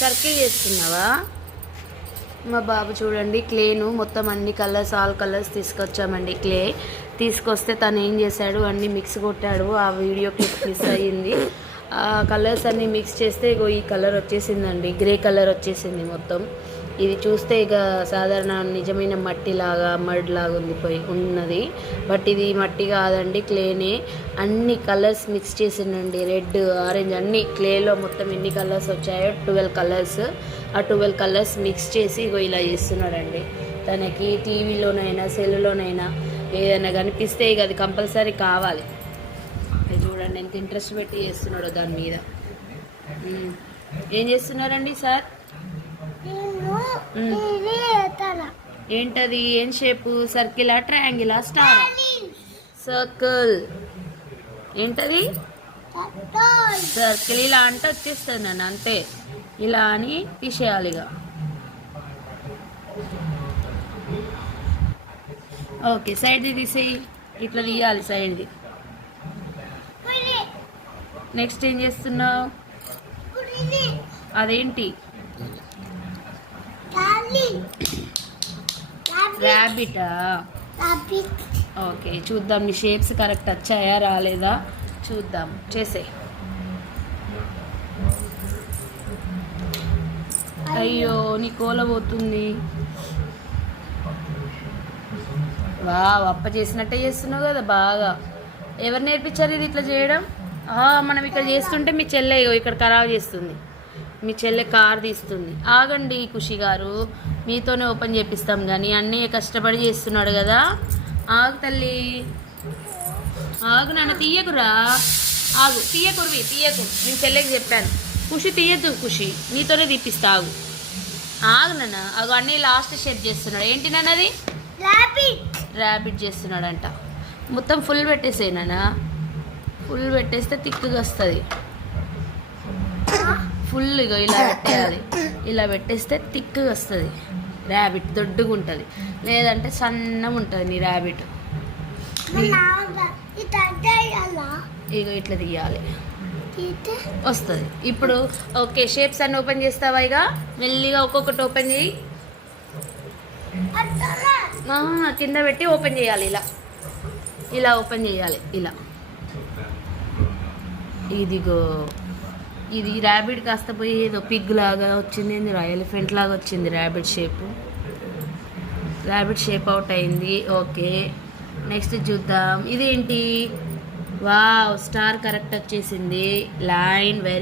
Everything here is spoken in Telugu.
సర్కిల్ చేస్తున్నావా? మా బాబు చూడండి, క్లేను మొత్తం అన్ని కలర్స్, ఆల్ కలర్స్ తీసుకొచ్చామండి. క్లే తీసుకొస్తే తను ఏం చేశాడు, అన్నీ మిక్స్ కొట్టాడు. ఆ వీడియో క్లిప్ మిస్ అయ్యింది. ఆ కలర్స్ అన్నీ మిక్స్ చేస్తే ఇగో ఈ కలర్ వచ్చేసిందండి, గ్రే కలర్ వచ్చేసింది మొత్తం. ఇది చూస్తే ఇక సాధారణ నిజమైన మట్టి లాగా, మడ్ లాగా ఉన్నది. బట్ ఇది మట్టి కాదండి, క్లేనే. అన్ని కలర్స్ మిక్స్ చేసిండండి, రెడ్, ఆరెంజ్ అన్ని క్లేలో మొత్తం ఎన్ని కలర్స్ వచ్చాయో 12 కలర్స్. ఆ 12 కలర్స్ మిక్స్ చేసి ఇగో ఇలా చేస్తున్నాడండి. తనకి టీవీలోనైనా సెల్లులోనైనా ఏదైనా కనిపిస్తే ఇక అది కంపల్సరీ కావాలి. అది చూడండి ఎంత ఇంట్రెస్ట్ పెట్టి చేస్తున్నాడో దాని మీద. ఏం చేస్తున్నారండి సార్? ఏంటది? ఏం షేపు? సర్కిలా, ట్రయాంగిలా, స్టారా? సర్కిల్. ఏంటది? సర్కిల్. ఇలా అంటే వచ్చేస్తుంది నన్ను, అంతే. ఇలా అని తీసేయాలిగా. ఓకే, సైడ్ది తీసేయి. ఇట్లా తీయాలి సైడ్ది. నెక్స్ట్ ఏం చేస్తున్నావు? అదేంటి? ర్యాబిటా? ఓకే, చూద్దాం నీ షేప్స్ కరెక్ట్ వచ్చాయా రాలేదా చూద్దాం. చేసే. అయ్యో, నీ కోల పోతుంది. అప్ప చేసినట్టే చేస్తున్నావు కదా బాగా. ఎవరు నేర్పించారు ఇది ఇట్లా చేయడం? మనం ఇక్కడ చేస్తుంటే మీ చెల్లె ఇక్కడ ఖరాబ్ చేస్తుంది. మీ చెల్లె కార్ తీస్తుంది. ఆగండి ఖుషి గారు, మీతోనే ఓపెన్ చేపిస్తాం. కానీ అన్నీ కష్టపడి చేస్తున్నాడు కదా. ఆగు తల్లి, ఆగు నాన్న, తీయకురా. ఆగు, తీయకుర్వి, తీయకు. నేను చెల్లెకి చెప్పాను, ఖుషి తీయద్దు, ఖుషి నీతోనే తీపిస్తా. ఆగు, ఆగు నాన్న. ఆగు, అన్నీ లాస్ట్ షేప్ చేస్తున్నాడు. ఏంటి నాన్న అది? ర్యాబిట్ చేస్తున్నాడంట. మొత్తం ఫుల్ పెట్టేసే నాన్న. ఫుల్ పెట్టేస్తే తిక్కుగా వస్తుంది. ఫుల్ ఇగో ఇలా పెట్టేయాలి. ఇలా పెట్టేస్తే తిక్కుగా వస్తుంది ర్యాబిట్. దొడ్డుగా ఉంటుంది, లేదంటే సన్నగా ఉంటుంది నీ ర్యాబిట్. ఇగో ఇట్లా తీయాలి, వస్తుంది. ఇప్పుడు ఓకే, షేప్స్ అన్ని ఓపెన్ చేస్తావా? ఇక మెల్లిగా ఒక్కొక్కటి ఓపెన్ చేయి. కింద పెట్టి ఓపెన్ చేయాలి. ఇలా ఇలా ఓపెన్ చేయాలి. ఇలా ఇదిగో, ఇది ర్యాబిట్ కాస్త పోయి ఏదో పిగ్ లాగా వచ్చింది, ఎలిఫెంట్ లాగా వచ్చింది rabbit shape. Rabbit shape out అయింది. ఓకే, నెక్స్ట్ చూద్దాం. ఇదేంటి? వావ్, స్టార్ కరెక్ట్ వచ్చేసింది. Line very